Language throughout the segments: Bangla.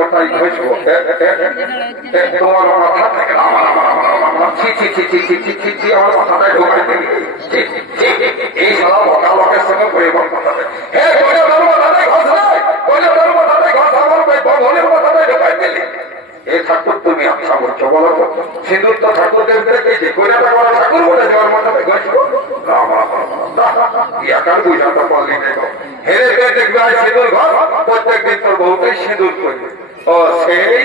কথাই ঘষব তোমার মাথা থেকে আমার আমার আমার আমার ছি ছি ছি ছি ছি ছি ছি আমার মাথাটাই ঢোকাই দেবে এই সারা ভকা লোকের সঙ্গে বইব মাথাতে হে বলে তোর মাথাতে ঘষলাই বলে তোর মাথাতে ঘষাবার বই বলে মাথাতে ঢোকাই দিলি এ ঠাকুর তুমি আচ্ছা বলছো বলো তো সিঁদুর তো ঠাকুর দেবদের কেছে কইরাটা করা ঠাকুর বলে দেওয়ার মাথাতে ঘষব একার বুঝাতে পারলি না হেরে পেয়ে দেখবে আজ সিঁদুর ঘর প্রত্যেকদিন তোর বউটাই সিঁদুর করবে ও সেই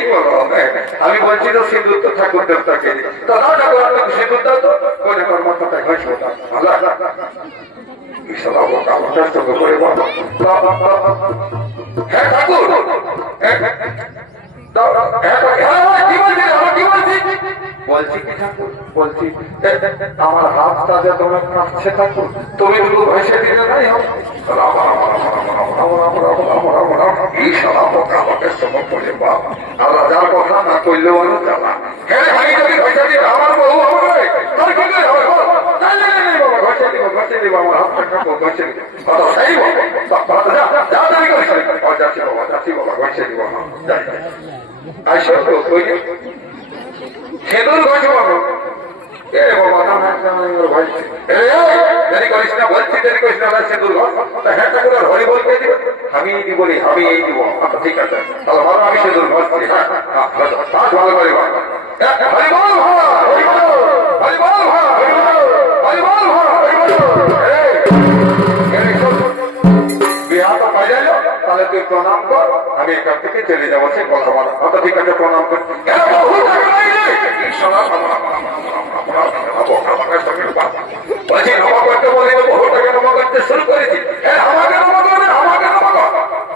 হ্যাঁ। আমি বলছি তো সিঁদুর তো ঠাকুর দেবতাকে দাও ঠাকুর সিঁদুর দাও তো কইলে তোর মাথাটা না ভালো হ্যাঁ ঠাকুর হ্যাঁ হ্যাঁ, হ্যাঁ। হ্যাঁ, হ্যাঁ, হ্যাঁ? আমার? বলছি কি ঠাকুর বলছি আমার হাতটা যে তোমার কাছে ঠাকুর তুমি শুধু ভেসে দিলে নাই হোক রাম রাম রাম রাম রাম রাম রাম রাম রাম মূল্যবানও দেওয়া আমার বহু হবে সেদুর ঘষে বাবু এ বাবা দেরি করিস না বলছি দেরি করিস না সেদুর ঘর হরি বলতে দিবে আমি এই দিব আমি এই দিব আচ্ছা ঠিক আছে তাহলে ভালো আমি সে দূর ভয় হ্যাঁ ভালো করে প্রণাম চলে যাব ঠিক আছে প্রণাম কর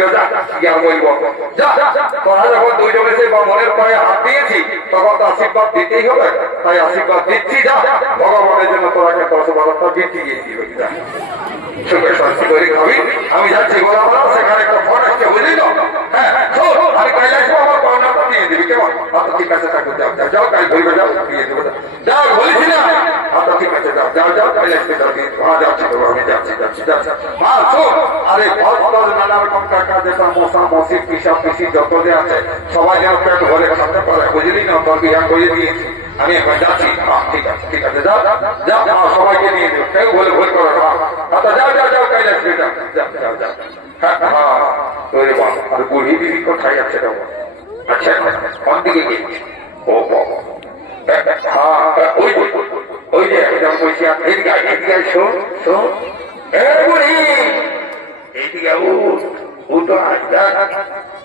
দিল যা আর বলব যা তোরা যখন দুইজন এসে বা মনের পরে হাত দিয়েছি, তখন তো আশীর্বাদ দিতেই হবে। তাই আশীর্বাদ দিচ্ছি, যা। ভগবানের জন্য তোরাকে দশ বারোটা বৃদ্ধি গিয়েছি সুখে শান্তি করে খাবি। আমি যাচ্ছি গোলাপাড়া সেখানে একটা ফোন আসছে, বুঝলি তো? হ্যাঁ আমি কাল আসব, আমার পাওনাটা দিয়ে দিবি, কেমন? আচ্ছা ঠিক আছে ঠাকুর যাও যাও যাও, কাল ধরবে যাও, দিয়ে দেবো যাও। যাও বলেছি না। আচ্ছা ঠিক আছে, যাও যাও যাও, কাল আসবে, যাও, দিয়ে। হ্যাঁ যাচ্ছি তো আমি যাচ্ছি। আরে ভক্ত নানা রকম টাকা যেটা মশা মশি পিসা পিসি যত যে আছে সবাই যেন পেট ভরে খাতে পারে। বুঝলি না তোর বিয়া করে দিয়েছি। আমি এখন যাচ্ছি। হ্যাঁ, ঠিক আছে ঠিক আছে যাও যাও, সবাইকে নিয়ে দিও কেউ বলে ভুল করো না আচ্ছা যাও যাও যাও কাল আসবে যাও যাও যাও হ্যাঁ হ্যাঁ ওরে বাবা আর বুড়ি দিদি কোথায় আছে? আচ্ছা কোন দিকে গিয়ে? ও বাবা। হ্যাঁ, হ্যাঁ, ওই ওই, যে একদম বলছি এদিকে এদিকে শোন শোন। এদিকে উঠ উঠো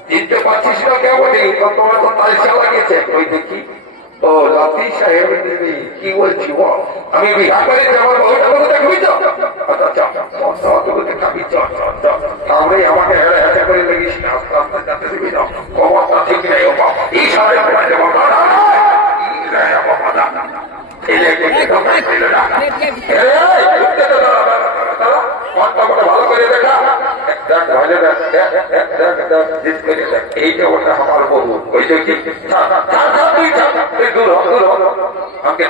চিনতে পারছিস না কেমন তোমার তো তালসা লাগিয়েছে ওই দেখি ও লাতি সাহেব কি বলছি আমি বিহারে আমার বউটা বলে দেখবি তো তাহলে আমাকে হেড়ে হেঁটে করে লেগিস না আস্তে আস্তে যাতে দিবি না কমাতা ঠিক নেই বাবা এই সাহেব বাবা দাদা ছেলে ছেলে এইটা ওটা আমার বলব ওই যে কি দূর দূর আমাকে